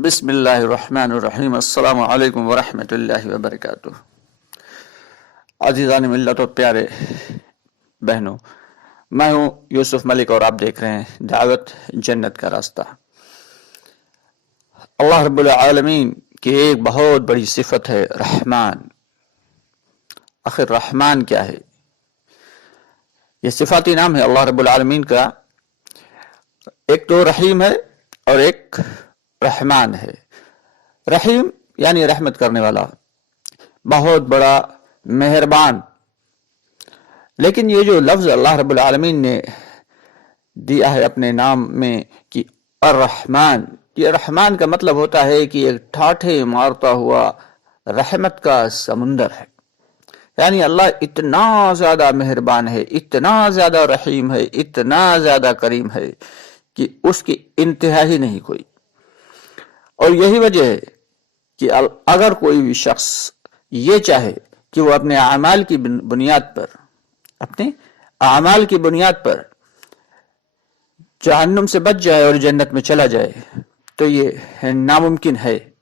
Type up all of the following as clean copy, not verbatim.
बिस्मिल्लाहिर्रहमानिर्रहीम। अस्सलामु अलैकुम वरहमतुल्लाहि वबरकातुह। अज़ीज़ान मिल्लत और प्यारे बहनों, मैं हूँ यूसुफ मलिक और आप देख रहे हैं दावत जन्नत का रास्ता। अल्लाह रब्बुल आलमीन की एक बहुत बड़ी सिफत है रहमान। आखिर रहमान क्या है? ये सिफाती नाम है अल्लाह रब्बुल आलमीन का। एक तो रहीम है और एक रहमान है। रहीम यानी रहमत करने वाला, बहुत बड़ा मेहरबान। लेकिन ये जो लफ्ज अल्लाह रब्बुल आलमीन ने दिया है अपने नाम में कि अर्रहमान, ये रहमान का मतलब होता है कि एक ठाठे मारता हुआ रहमत का समुंदर है। यानी अल्लाह इतना ज्यादा मेहरबान है, इतना ज्यादा रहीम है, इतना ज्यादा करीम है कि उसकी इंतहा ही नहीं कोई। और यही वजह है कि अगर कोई भी शख्स ये चाहे कि वो अपने आमाल की बुनियाद पर जहन्नुम से बच जाए और जन्नत में चला जाए, तो ये नामुमकिन है।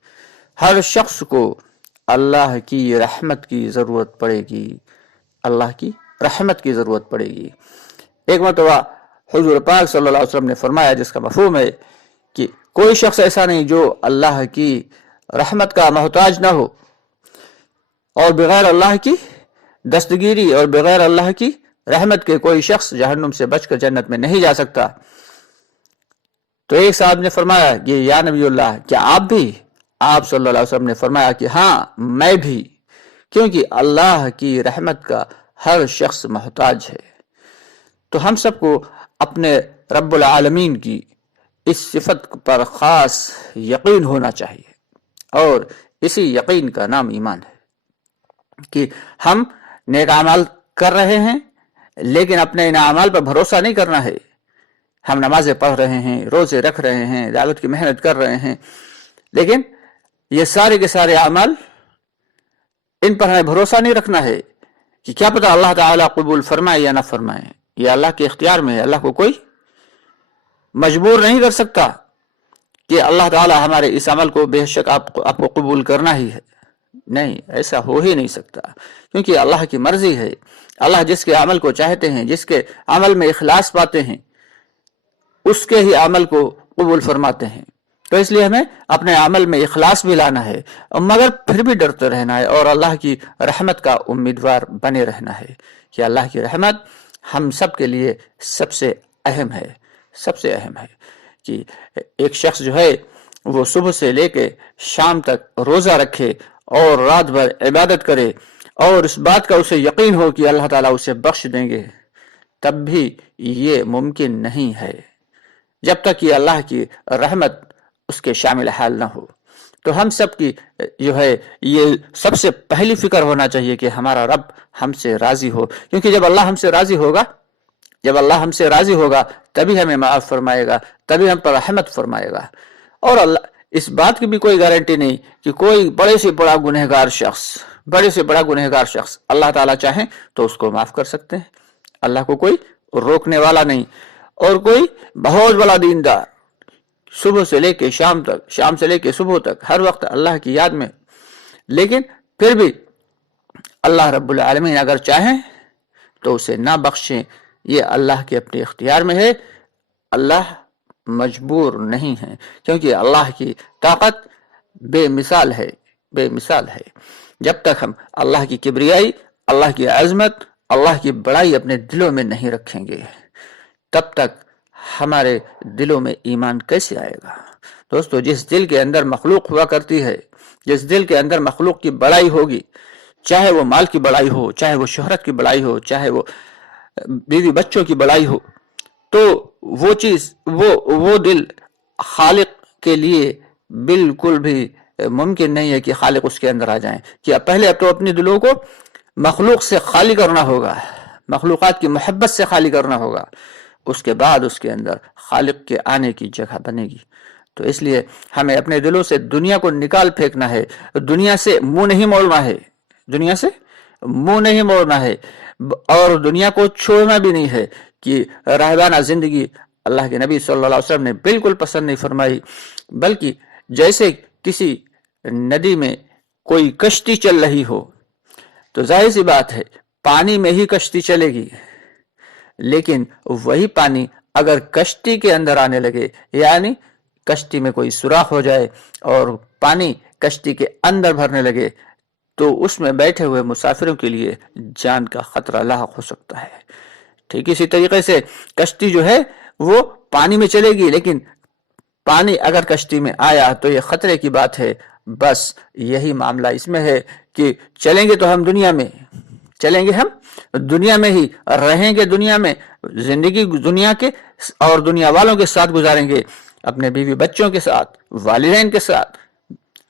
हर शख्स को अल्लाह की रहमत की जरूरत पड़ेगी, अल्लाह की रहमत की जरूरत पड़ेगी। एक मरतबा हुजूर पाक सल्लल्लाहु अलैहि वसल्लम ने फरमाया, जिसका मफहूम है कि कोई शख्स ऐसा नहीं जो अल्लाह की रहमत का मोहताज ना हो, और बगैर अल्लाह की दस्तगीरी और बगैर अल्लाह की रहमत के कोई शख्स जहन्नुम से बचकर जन्नत में नहीं जा सकता। तो एक साहब ने फरमाया कि या नबी अल्लाह, क्या आप भी? आप सल्लल्लाहु अलैहि वसल्लम ने फरमाया कि हाँ, मैं भी, क्योंकि अल्लाह की रहमत का हर शख्स मोहताज है। तो हम सबको अपने रब्बुल आलमीन की इस सिफत पर खास यकीन होना चाहिए, और इसी यकीन का नाम ईमान है कि हम नेक अमाल कर रहे हैं, लेकिन अपने इन अमाल पर भरोसा नहीं करना है। हम नमाजें पढ़ रहे हैं, रोजे रख रहे हैं, दावत की मेहनत कर रहे हैं, लेकिन ये सारे के सारे अमाल, इन पर हमें भरोसा नहीं रखना है कि क्या पता अल्लाह ताला कबूल फरमाए या ना फरमाए। ये अल्लाह के इख्तियार में है, अल्लाह को कोई मजबूर नहीं कर सकता कि अल्लाह ताला हमारे इस अमल को बेशक आपको कबूल करना ही है। नहीं, ऐसा हो ही नहीं सकता, क्योंकि अल्लाह की मर्जी है। अल्लाह जिसके अमल को चाहते हैं, जिसके अमल में इखलास पाते हैं, उसके ही अमल को कबूल फरमाते हैं। तो इसलिए हमें अपने अमल में इखलास भी लाना है, मगर फिर भी डरते रहना है, और अल्लाह की रहमत का उम्मीदवार बने रहना है कि अल्लाह की रहमत हम सब के लिए सबसे अहम है। सबसे अहम है कि एक शख्स जो है वो सुबह से लेके शाम तक रोजा रखे और रात भर इबादत करे, और इस बात का उसे यकीन हो कि अल्लाह ताला उसे बख्श देंगे, तब भी ये मुमकिन नहीं है जब तक कि अल्लाह की रहमत उसके शामिल हाल ना हो। तो हम सब की जो है ये सबसे पहली फिक्र होना चाहिए कि हमारा रब हमसे राजी हो, क्योंकि जब अल्लाह हमसे राजी होगा तभी हमें माफ फरमाएगा, तभी हम पर रहमत फरमाएगा। और अल्लाह, इस बात की भी कोई गारंटी नहीं कि कोई बड़े से बड़ा गुनहगार शख्स अल्लाह ताला चाहे तो उसको माफ कर सकते हैं। अल्लाह को कोई रोकने वाला नहीं। और कोई बहुत बड़ा दीनदार सुबह से लेके शाम तक, शाम से लेके सुबह तक हर वक्त अल्लाह की याद में, लेकिन फिर भी अल्लाह रब्बुल आलमीन अगर चाहें तो उसे ना बख्शें, ये अल्लाह के अपने इख्तियार में है। अल्लाह मजबूर नहीं है, क्योंकि अल्लाह की ताकत बेमिसाल है। जब तक हम अल्लाह की किबरियाई, अल्लाह की अजमत, अल्लाह की बड़ाई अपने दिलों में नहीं रखेंगे, तब तक हमारे दिलों में ईमान कैसे आएगा? दोस्तों, जिस दिल के अंदर मखलूक हुआ करती है, जिस दिल के अंदर मखलूक की बड़ाई होगी, चाहे वो माल की बड़ाई हो, चाहे वो शोहरत की बड़ाई हो, चाहे वो बीवी बच्चों की बड़ाई हो, तो वो चीज, वो दिल खालिक के लिए बिल्कुल भी मुमकिन नहीं है कि खालिक उसके अंदर आ जाए। कि अब तो अपने दिलों को मखलूक से खाली करना होगा, मखलूकात की मोहब्बत से खाली करना होगा, उसके बाद उसके अंदर खालिक के आने की जगह बनेगी। तो इसलिए हमें अपने दिलों से दुनिया को निकाल फेंकना है, दुनिया से मुंह नहीं मोड़ना है, और दुनिया को छोड़ना भी नहीं है। कि रहबाना जिंदगी अल्लाह के नबी सल्लल्लाहु अलैहि वसल्लम ने बिल्कुल पसंद नहीं फरमाई, बल्कि جیسے کسی ندی میں کوئی کشتی چل رہی ہو تو ظاہر سی بات ہے پانی میں ہی کشتی چلے گی، لیکن وہی پانی اگر کشتی کے اندر آنے لگے، یعنی کشتی میں کوئی سوراخ ہو جائے اور پانی کشتی کے اندر بھرنے لگے تو اس میں بیٹھے ہوئے مسافروں کے لیے جان کا خطرہ لاحق ہو سکتا ہے۔ ٹھیک اسی طریقے سے کشتی جو ہے وہ پانی میں چلے گی، لیکن پانی اگر کشتی میں آیا تو یہ خطرے کی بات ہے۔ بس یہی معاملہ اس میں ہے کہ چلیں گے تو ہم دنیا میں، چلیں گے ہم دنیا میں ہی رہیں گے، دنیا میں زندگی دنیا کے اور دنیا والوں کے ساتھ گزاریں گے، اپنے بیوی بچوں کے ساتھ، والدین کے ساتھ،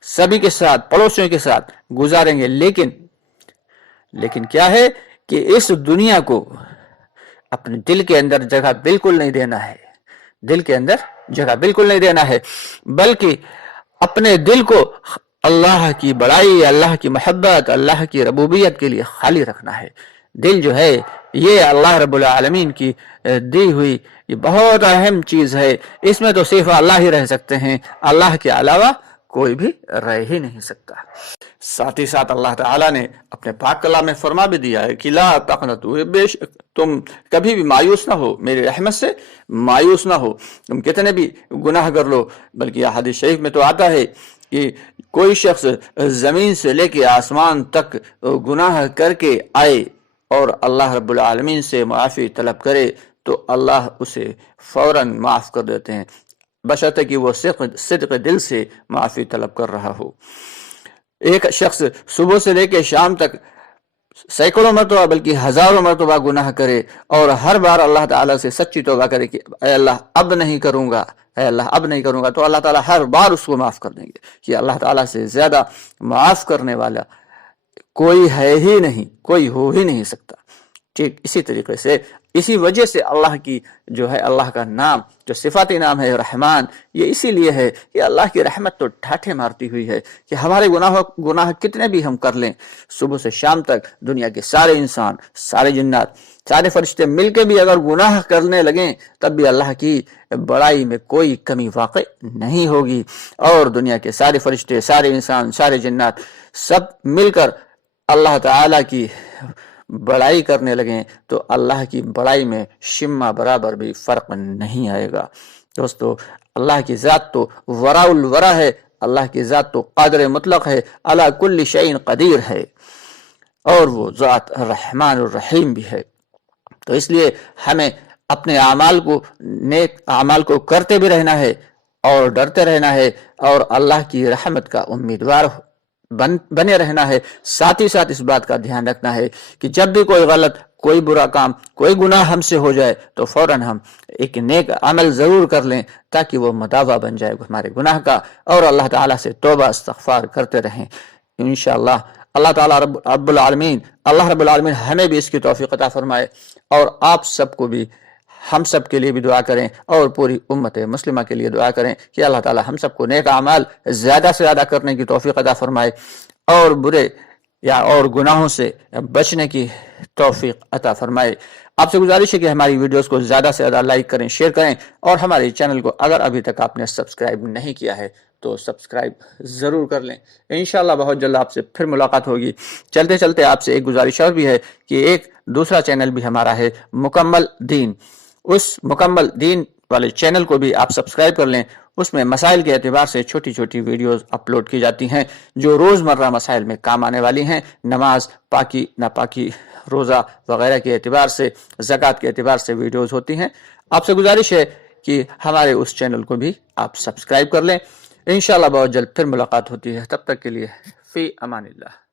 سبھی کے ساتھ، پڑوسیوں کے ساتھ گزاریں گے، لیکن کیا ہے کہ اس دنیا کو اپنے دل کے اندر جگہ بالکل نہیں دینا ہے، دل کے اندر جگہ بالکل نہیں دینا ہے، بلکہ اپنے دل کو اللہ کی بڑائی، اللہ کی محبت، اللہ کی ربوبیت کے لیے خالی رکھنا ہے۔ دل جو ہے یہ اللہ رب العالمین کی دی ہوئی یہ بہت اہم چیز ہے، اس میں تو صرف اللہ ہی رہ سکتے ہیں، اللہ کے علاوہ کوئی بھی رہ ہی نہیں سکتا۔ ساتھ ہی ساتھ اللہ تعالیٰ نے اپنے پاک کلام میں فرما بھی دیا ہے کہ لا تقنطوا، بے شک تم کبھی بھی مایوس نہ ہو، میری رحمت سے مایوس نہ ہو، تم کتنے بھی گناہ کر لو۔ بلکہ یہ حدیث شریف میں تو آتا ہے کہ کوئی شخص زمین سے لے کے آسمان تک گناہ کر کے آئے اور اللہ رب العالمین سے معافی طلب کرے تو اللہ اسے فوراً معاف کر دیتے ہیں، بشرطے کہ وہ صدق دل سے معافی طلب کر رہا ہو۔ ایک شخص صبح سے لے کے شام تک سینکڑوں مرتبہ بلکہ ہزاروں مرتبہ گناہ کرے اور ہر بار اللہ تعالیٰ سے سچی توبہ کرے کہ اے اللہ اب نہیں کروں گا، اے اللہ اب نہیں کروں گا، تو اللہ تعالیٰ ہر بار اس کو معاف کر دیں گے کہ اللہ تعالیٰ سے زیادہ معاف کرنے والا کوئی ہے ہی نہیں، کوئی ہو ہی نہیں سکتا۔ ٹھیک اسی طریقے سے اسی وجہ سے اللہ کی جو ہے اللہ کا نام جو صفاتی نام ہے رحمان، یہ اسی لیے ہے کہ اللہ کی رحمت تو ٹھاٹھے مارتی ہوئی ہے کہ ہمارے گناہ کتنے بھی ہم کر لیں، صبح سے شام تک دنیا کے سارے انسان، سارے جنات، سارے فرشتے مل کے بھی اگر گناہ کرنے لگیں تب بھی اللہ کی بڑائی میں کوئی کمی واقع نہیں ہوگی، اور دنیا کے سارے فرشتے، سارے انسان، سارے جنات سب مل کر اللہ تعالیٰ کی بڑائی کرنے لگیں تو اللہ کی بڑائی میں شمع برابر بھی فرق نہیں آئے گا۔ دوستو اللہ کی ذات تو وراء الورا ہے، اللہ کی ذات تو قادر مطلق ہے، علی کل شیء قدیر ہے، اور وہ ذات رحمان الرحیم بھی ہے۔ تو اس لیے ہمیں اپنے اعمال کو، نیک اعمال کو کرتے بھی رہنا ہے اور ڈرتے رہنا ہے اور اللہ کی رحمت کا امیدوار بنے رہنا ہے۔ ساتھ ہی ساتھ اس بات کا دھیان رکھنا ہے کہ جب بھی کوئی غلط، کوئی برا کام، کوئی گناہ ہم سے ہو جائے تو فوراً ہم ایک نیک عمل ضرور کر لیں تاکہ وہ مداوع بن جائے ہمارے گناہ کا، اور اللہ تعالیٰ سے توبہ استغفار کرتے رہیں انشاءاللہ۔ اللہ تعالیٰ رب العالمین ہمیں بھی اس کی توفیق عطا فرمائے، اور آپ سب کو بھی، ہم سب کے لیے بھی دعا کریں اور پوری امت مسلمہ کے لیے دعا کریں کہ اللہ تعالیٰ ہم سب کو نیک اعمال زیادہ سے زیادہ کرنے کی توفیق عطا فرمائے اور برے اور گناہوں سے بچنے کی توفیق عطا فرمائے۔ آپ سے گزارش ہے کہ ہماری ویڈیوز کو زیادہ سے زیادہ لائک کریں، شیئر کریں، اور ہمارے چینل کو اگر ابھی تک آپ نے سبسکرائب نہیں کیا ہے تو سبسکرائب ضرور کر لیں۔ انشاءاللہ بہت جلد آپ سے پھر ملاقات ہوگی۔ چلتے چلتے آپ سے ایک گزارش اور بھی ہے کہ ایک دوسرا چینل بھی ہمارا ہے مکمل دین، اس مکمل دین والے چینل کو بھی آپ سبسکرائب کر لیں۔ اس میں مسائل کے اعتبار سے چھوٹی چھوٹی ویڈیوز اپلوڈ کی جاتی ہیں جو روزمرہ مسائل میں کام آنے والی ہیں، نماز، پاکی، ناپاکی، روزہ وغیرہ کے اعتبار سے، زکوٰۃ کے اعتبار سے ویڈیوز ہوتی ہیں۔ آپ سے گزارش ہے کہ ہمارے اس چینل کو بھی آپ سبسکرائب کر لیں۔ انشاءاللہ بہت جلد پھر ملاقات ہوتی ہے، تب تک کے لیے فی امان اللہ۔